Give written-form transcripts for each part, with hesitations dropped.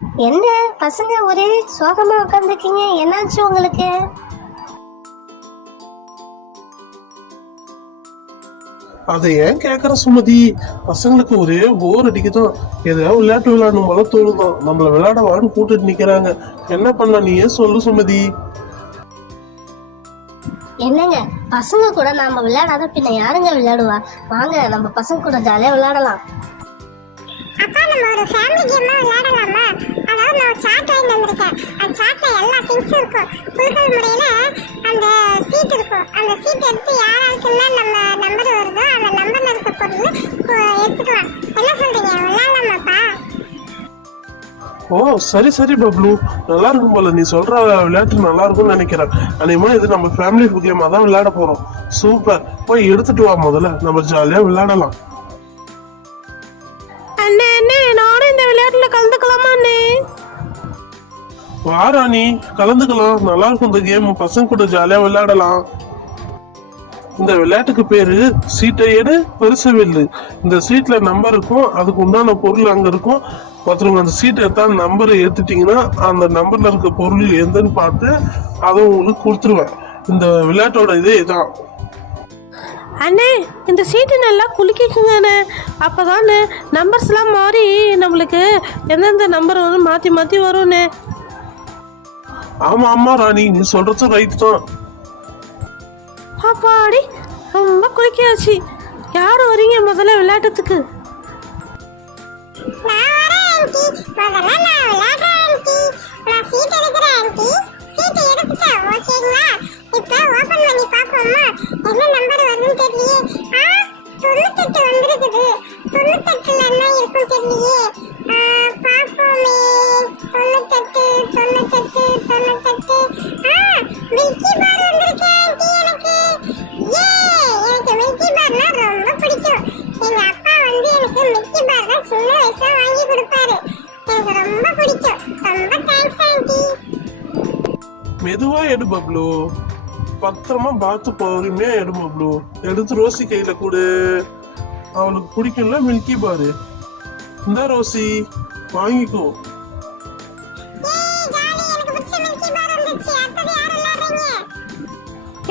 என்ன பசங்க ஒரே சோகமா உட்காந்துருக்கீங்க, என்னாச்சு உங்களுக்கு? அதை ஏன் கேக்குற சுமதி? பசங்களுக்கு ஒரே போர் அடிக்குதான். ஏதாவது விளையாட்டு விளையாடணும் போல தோணுதான். நம்மள விளையாட வான்னு கூட்டிட்டு நிக்கிறாங்க. என்ன பண்ண நீ ஏன் சொல்லு சுமதி. என்னங்க, பசங்க கூட நாம விளையாடாத பின்ன யாருங்க விளையாடுவா? வாங்க நம்ம பசங்க கூட ஜாலியா விளையாடலாம். அப்பா நம்ம ஒரு ஃபேமிலி கேமா விளையாடலாமா? அதாவது நான் ஒரு சார்ட் வாங்கி வந்திருக்கேன். அந்த சார்ட்ல எல்லா திங்ஸும் இருக்கும். குலுக்கல் முறையில அந்த சீட் இருக்கும். அந்த சீட் எடுத்து யாராருக்குன்னா நம்ம நம்பர் வருதோ அந்த நம்பர்ல இருக்க பொருள் எடுத்துக்கலாம். என்ன சொல்றீங்க, விளையாடலாமாப்பா? ஓ சரி சரி பப்ளு, நல்லா இருக்கும் போல. நீ சொல்ற விளையாட்டு நல்லா இருக்கும்னு நினைக்கிறேன். அன்னைக்குமா இது நம்ம ஃபேமிலி கேமா தான் விளையாட போறோம். சூப்பர், போய் எடுத்துட்டு வா, முதல்ல நம்ம ஜாலியா விளையாடலாம். அண்ணே அண்ணே, நானும் இந்த விளையாட்டுல கலந்துக்கலாமா அண்ணே? வா ராணி, கலந்துக்கலாம். நல்லா இருக்கும் இந்த கேம். பசங்க கூட ஜாலியா விளையாடலாம். இந்த விளையாட்டுக்கு பேரு சீட்டை எடு பெருசு வெல்லு. இந்த சீட்ல நம்பர் இருக்கும், அதுக்கு உண்டான பொருள் அங்க இருக்கும். ஒருத்தவங்க அந்த சீட்டை எடுத்தா நம்பரை ஏத்துட்டீங்கன்னா அந்த நம்பர்ல இருக்க பொருள் எந்தன்னு பார்த்து அதை உங்களுக்கு கொடுத்துருவேன். இந்த விளையாட்டோட இதே இதான். அண்ணே, இந்த சீட்டு நல்லா குலுக்கிக்குங்க அண்ணே. அப்போதானே நம்பர்ஸ்லாம் மாறி நம்மளுக்கு எந்தெந்த நம்பர் வந்து மாற்றி மாற்றி வரும்ண்ணே. ஆமா ஆமா ராணி, நீ சொல்றது ரைட் தான். அப்பாடி, ரொம்ப குலுக்கியாச்சு. யார் வரீங்க முதல்ல விளையாட்டத்துக்கு? நான் வரேன் ஆன்ட்டி. முதல்ல நான் விளையாடுறேன் ஆன்ட்டி. நான் சீட் எடுக்கிறேன் ஆன்ட்டி. சீட் எடுத்துட்டேன், ஓகேங்களா? இப்போ ஓபன் பண்ணி பார்ப்போமா? என்ன நம்பர் வருதுன்னு தெரியலையே. 98 வந்திருக்குது. 98ல என்ன இருக்கும் தெரியலையே. பார்ப்போமே. 98 98 98. மில்கி பார் வந்திருக்கு ஆன்ட்டி எனக்கு. எனக்கு மில்கி பார்னா ரொம்ப பிடிக்கும். எங்க அப்பா வந்து எனக்கு மில்கி பார் தான் சின்ன வயசுல வாங்கி கொடுப்பாரு. எனக்கு ரொம்ப பிடிக்கும். ரொம்ப தேங்க்ஸ் ஆன்ட்டி. மெதுவா எடு பப்ளு, பத்திரமா பார்த்து பொறுமையா எடு பப்ளு. எடுத்து ரோசி கையில கொடு. அவளுக்கு பிடிக்கும்ல மில்கி பாரு. இந்த ரோசி வாங்கிக்கோ.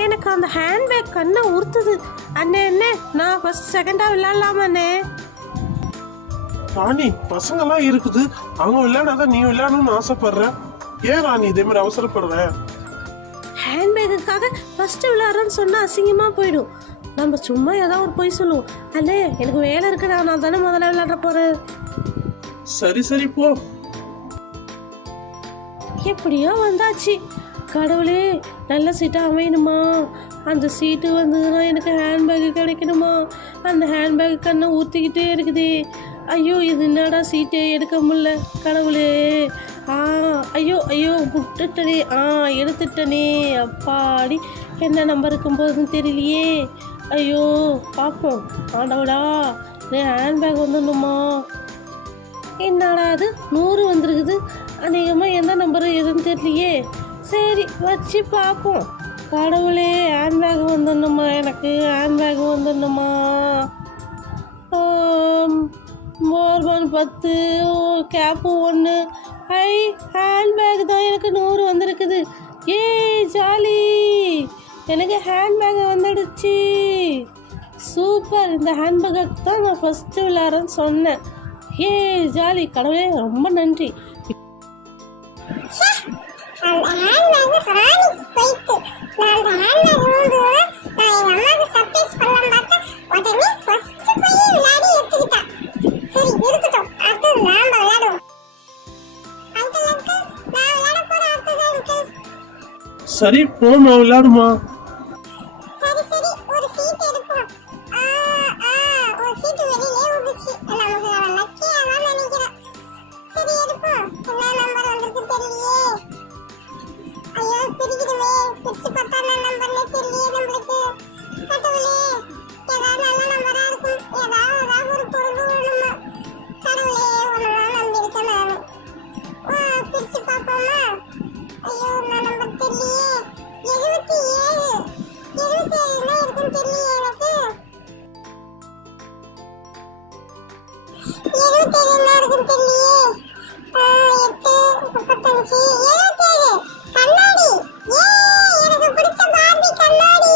எனக்கு அந்த ஹேண்ட்பேக் கண்ணை உறுத்துது. அண்ணே அண்ணே, நான் ஃபர்ஸ்ட் செகண்டாக விளையாடலாமா அண்ணே? ராணி, பசங்க எல்லாம் இருக்குது, அவங்க விளையாடாத நீ விளையாடணும்னு ஆசைப்படுற. ஏன் ராணி இதே மாதிரி அவசரப்படுற? ஹேண்ட்பேக்குக்காக ஃபர்ஸ்ட் விளையாடுறேன்னு சொன்னா அசிங்கமா போயிடும். நம்ம சும்மா ஏதாவது ஒரு பொய் சொல்லுவோம். அண்ணே, எனக்கு வேலை இருக்கு, நான் தானே முதல்ல விளையாட போறேன். சரி சரி போ. எப்படியோ வந்தாச்சு. கடவுளே, நல்ல சீட்டாக அமையணுமா? அந்த சீட்டு வந்ததுன்னா எனக்கு ஹேண்ட்பேக்கு கிடைக்கணுமா? அந்த ஹேண்ட்பேக் கண்ணை ஊற்றிக்கிட்டே இருக்குதே. ஐயோ, இது என்னடா சீட்டே எடுக்க முடியல. கடவுளே, ஐயோ ஐயோ, விட்டுட்டனே. எடுத்துட்டனே. அப்பாடி, என்ன நம்பர் இருக்கும் போதுன்னு தெரியலையே. ஐயோ, பார்ப்போம். ஆண்டவடா, ஹேண்ட்பேக் வந்துடணுமா? என்னடா அது 100 வந்துருக்குது. அநேகமாக எந்த நம்பரு எதுன்னு தெரியலையே. சரி, வச்சு பார்ப்போம். கடவுளே, ஹேண்ட்பேக் வந்துடணுமா? எனக்கு ஹேண்ட்பேக் வந்துடணுமா? மோர்பன் 10, கேப்பு 1. ஹேண்ட்பேக் தான் எனக்கு 100 வந்திருக்குது. ஜாலி, எனக்கு ஹேண்ட்பேக் வந்துடுச்சு. சூப்பர், இந்த ஹேண்ட்பேக்கு தான் நான் ஃபஸ்ட்டு விளையாடுறேன்னு சொன்னேன். ஜாலி, கடவுளே ரொம்ப நன்றி. சரி போமா, விளையாடுமா. எனக்கு 27 இருக்குன்னு தெரியலையே. இருந்துச்சு 77 கண்ணாடி. எனக்கு பிடிச்ச பார்பி கண்ணாடி.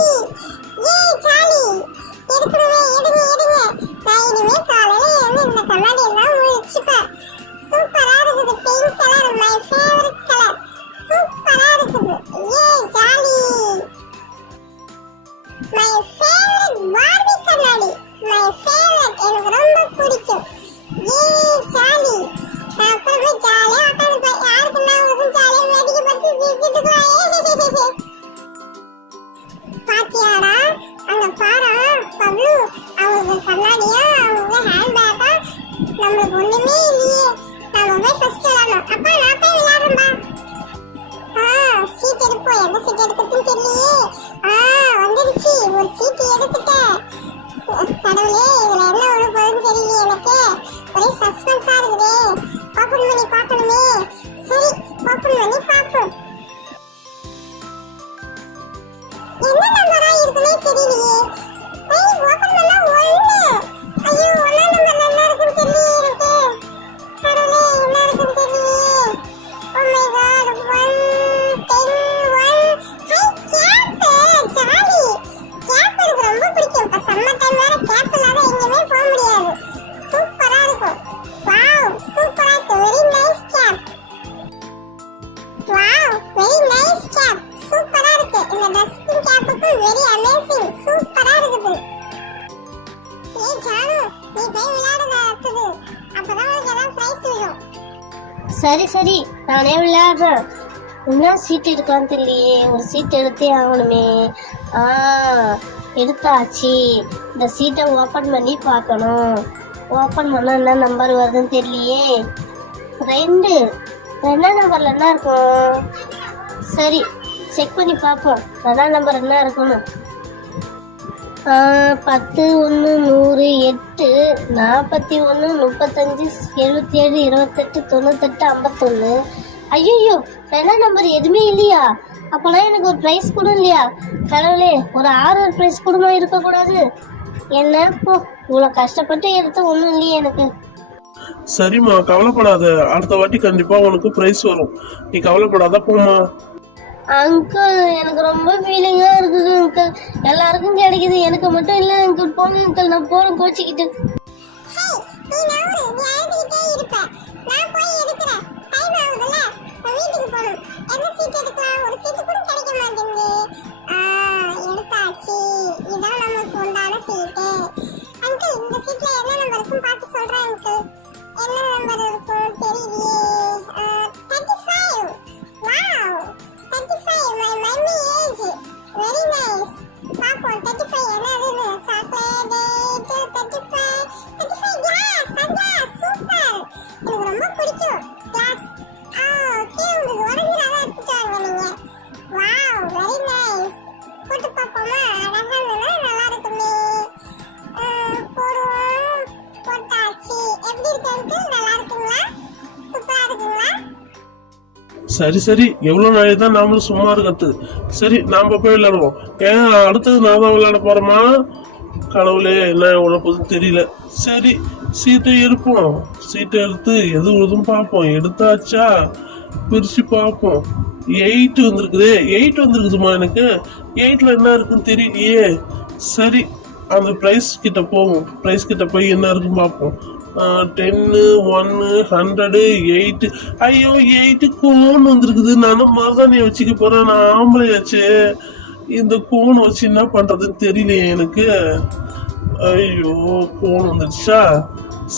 ஜாலி. எடுங்க. நான் இனிமே காலையில எழுந்து இந்த கண்ணாடி எல்லாம் வச்சுப்பேன். சூப்பரா இருக்குது. Pink colour my favourite colour. சூப்பரா இருக்குது. ஜாலி. மை ஃபேவரட் பார்பி கண்ணாடி. My favourite. எனக்கு ரொம்ப பிடிக்கும். ஜாலி. நான் அப்புறமே ஜாலியா உட்காந்துப்பேன். யாருக்கு நான் ஒரு ஜாலியா வேடிக்கை பார்த்து சிரிச்சுட்டு பாத்தியாடா அங்க பாரு பப்ளு. அவங்க கண்ணாடியா அவங்க ஹேண்ட்பேக்கா நம்மளுக்கு ஒண்ணுமே இல்லையே. நம்ம போய் ஃபர்ஸ்ட் விளையாடணும். அப்பா நான் போய் விளையாடுறேன்பா. சீட் எடுப்போம். எந்த சீட் எடுக்கிறதுன்னு தெரியலையே. வந்துடுச்சு. ஒரு சீட் எடுத்துட்டேன். கடவுளே இதுல என்ன ஒண்ணு போகுதுன்னு தெரியலையே எனக்கு. ஒரே சஸ்பென்ஸா இருக்குதே. ஓபன் பண்ணி பார்க்கணுமே. சரி ஓபன் பண்ணி பார்ப்போம். என்ன நம்பரா இருக்குனே தெரியலையே. ஓபன் பண்ணா 1. ஐயோ 1 நம்பர்ல என்ன இருக்குன்னு தெரியலையே எனக்கு. கடவுளே என்ன இருக்குன்னு தெரியலையே. Oh my god 1 10 1. Cap jolly. Cap எனக்கு ரொம்ப பிடிக்கும். இப்ப சம்மர் டைம் வேற கேப் இல்லாத எங்கேயுமே போக முடியாது. சூப்பரா இருக்கும். வாவ் சூப்பரா இருக்கு. Very nice cap. Wow very nice cap. சூப்பரா இருக்கு. இந்த டஸ்டிங் கேப்புக்கு வெரி அமேசிங். சூப்பரா இருக்குது. ஜானு நீ போய் விளையாடுங்க அடுத்தது. அப்பதான் உனக்கு எல்லாம் பிரைஸ் விழும். சரி நானே விளையாடுறேன். என்ன சீட் எடுக்கலான்னு தெரியலையே. ஒரு சீட் எடுத்தே ஆகணுமே. எடுத்தாச்சு. இந்த சீட்டை ஓப்பன் பண்ணி பார்க்கணும். ஓப்பன் பண்ணால் என்ன நம்பர் வருதுன்னு தெரியலையே. 2 நம்பரில் என்ன இருக்கும்? சரி செக் பண்ணி பார்ப்போம். 2 நம்பர் என்ன இருக்குன்னு. 10 1 100 8 41 35 77 28 98 51. ஐயோ 2 நம்பர் எதுவுமே இல்லையா? அப்போலாம் எனக்கு ஒரு ப்ரைஸ் கூட இல்லையா? கடவுளே ஒரு 6 ப்ரைஸ் கூடமா இருக்கக்கூடாது? என்ன போ, இவ்வளோ கஷ்டப்பட்டு எடுத்து ஒன்றும் இல்லையே எனக்கு. சரிம்மா கவலைப்படாத. அடுத்த வாட்டி கண்டிப்பா உனக்கு பிரைஸ் வரும். நீ கவலைப்படாத போமா. அங்கிள் எனக்கு ரொம்ப ஃபீலிங்காக இருக்குது அங்கிள். எல்லாருக்கும் கிடைக்குது, எனக்கு மட்டும் இல்லை அங்கிள். போங்க அங்கிள், நான் போகிறேன் கோச்சிக்கிட்டு. நீ நவுறு. நீ அழுதுகிட்டே இருப்ப. நான் போய் எடுக்கிறேன். டைம் ஆகுதுல்ல. நான் வீட்டுக்கு போகணும். எந்த சீட் எடுக்கலாம்? ஒரு சீட்டு கூட கிடைக்க மாட்டேங்குது. எடுத்தாச்சு. இதான் நமக்கு உண்டான சீட்டு. அங்கிள் இந்த சீட்ல என்ன நம்பர் இருக்குன்னு பார்த்து சொல்றேன் அங்கிள். என்ன நம்பர் இருக்கும் தெரியலையே. 35. Wow 35 my mummy age. Very nice. பாப்போம் 35 என்னதுன்னு. Chocolate 35 glass. சூப்பர். எனக்கு ரொம்ப பிடிக்கும் கிளாஸ். ஓகே உங்களுக்கு உடஞ்சினால எடுத்துட்டாங்க நீங்க. Wow very nice. போட்டு பார்ப்போமா? அழகா இருந்தா நல்லா இருக்குமே. போடுவோம். போட்டாச்சு. எப்படி இருக்கு? நல்லா இருக்குங்களா? சூப்பரா இருக்குங்களா? சரி எவ்வளவு நாளை தான் நாமளும் சும்மா இருக்கிறது. சரி நாம போய் விளையாடுவோம். ஏன் அடுத்தது நான் தான் விளையாட போறோமா? கடவுளே என்ன உனக்கு தெரியல. சரி சீட்டை எடுப்போம். சீட்டை எடுத்து எது உழுதும் பார்ப்போம். எடுத்தாச்சா பிரிச்சு பார்ப்போம். 8 வந்திருக்குதே. 8 வந்திருக்குதுமா எனக்கு. 8ல என்ன இருக்குன்னு தெரியலையே. சரி அந்த பிரைஸ் கிட்ட போவோம். பிரைஸ் கிட்ட போய் என்ன இருக்குன்னு பார்ப்போம். 10 1 100 8. ஐயோ 8 கோன் வந்திருக்குது. நானும் மருதாணியை வச்சுக்க போறேன். நான் ஆம்பளையாச்சு. இந்த கோன் வச்சு என்ன பண்றதுன்னு தெரியலையே எனக்கு. ஐயோ கோன் வந்துடுச்சா?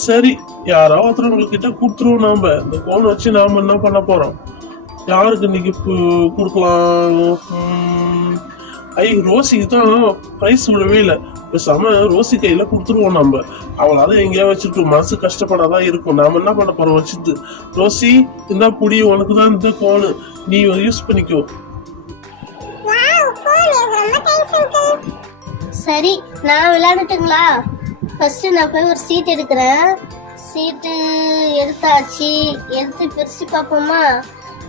சரி யாராவது ஒருத்தவங்க கிட்ட கொடுத்துருவோம். நாம இந்த கோன் வச்சு நாம என்ன பண்ண போறோம்? யாருக்கு இன்னைக்கு கொடுக்கலாம்? ரோசிக்கு தான் பிரைஸ் விடவே இல்லை. பேசாம ரோசி கையில கொடுத்துருவோம். நம்ம அவளால எங்கேயா வச்சுட்டு மனசு கஷ்டப்படாதான் இருக்கும். நாம என்ன பண்ண போறோம் வச்சுட்டு. ரோசி இந்த புடி உனக்கு தான் இந்த கோனு, நீ யூஸ் பண்ணிக்கோ. சரி நான் விளையாடட்டுங்களா? ஃபர்ஸ்ட் நான் போய் ஒரு சீட் எடுக்கிறேன். சீட்டு எடுத்தாச்சு. எடுத்து பிரிச்சு பார்ப்போமா?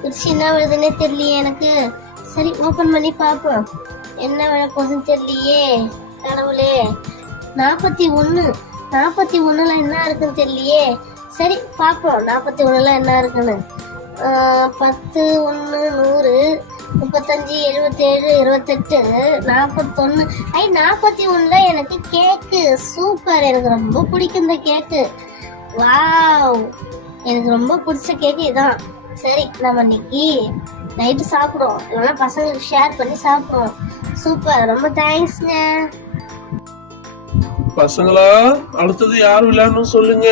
பிரிச்சு என்ன விழுதுன்னே தெரியலையே எனக்கு. சரி ஓபன் பண்ணி பார்ப்போம். என்ன விழ போகுதுன்னு தெரியலையே. கடவுளே 41. 41ல என்ன இருக்குன்னு தெரியலையே. சரி பார்ப்போம் 41ல என்ன இருக்குன்னு. 10 1 100 35 77 28 41 41 எனக்கு கேக்கு சூப்பர். எனக்கு ரொம்ப பிடிக்கும் இந்த கேக்கு. வாவ், எனக்கு ரொம்ப பிடிச்ச கேக்கு இதான். சரி, நம்ம இன்னைக்கு நைட்டு சாப்பிடுவோம், இல்லைன்னா பசங்களுக்கு ஷேர் பண்ணி சாப்பிடுவோம். சூப்பர், ரொம்ப தேங்க்ஸ்ங்க. பசங்களா, அடுத்தது யார் விளையாடணும் சொல்லுங்க.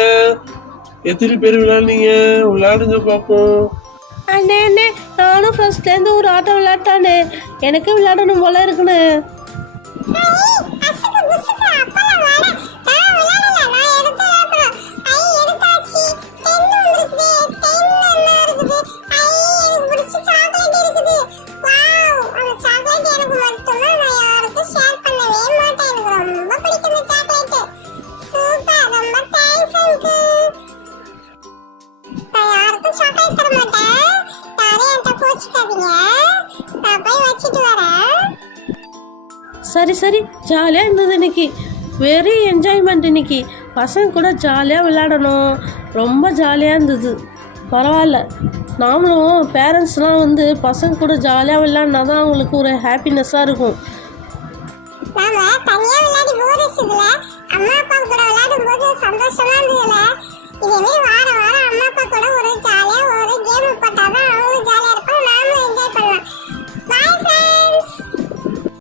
எத்தனை பேர் விளையாடுனீங்க? விளையாடுங்க பாப்போம். அண்ணே அண்ணே, நானும் ஃபர்ஸ்ட்லேருந்து ஒரு ஆட்டம் விளையாட்டானே, எனக்கு விளையாடணும் போல இருக்குண்ணே. சரி சரி, ஜாலியாக இருந்தது இன்னைக்கு. வெரி என்ஜாய்மெண்ட் இன்னைக்கு. பசங்க கூட ஜாலியாக விளையாடணும், ரொம்ப ஜாலியாக இருந்தது. பரவாயில்ல, நாமளும் பேரண்ட்ஸ்லாம் வந்து பசங்க கூட ஜாலியாக விளையாடினா தான் அவங்களுக்கு ஒரு ஹாப்பினஸ்ஸாக இருக்கும். நாம தனியா விளையாடி போர் அடிச்சதுல அம்மா அப்பா கூட விளையாடும் போது சந்தோஷமா இருந்ததுல இதே மாதிரி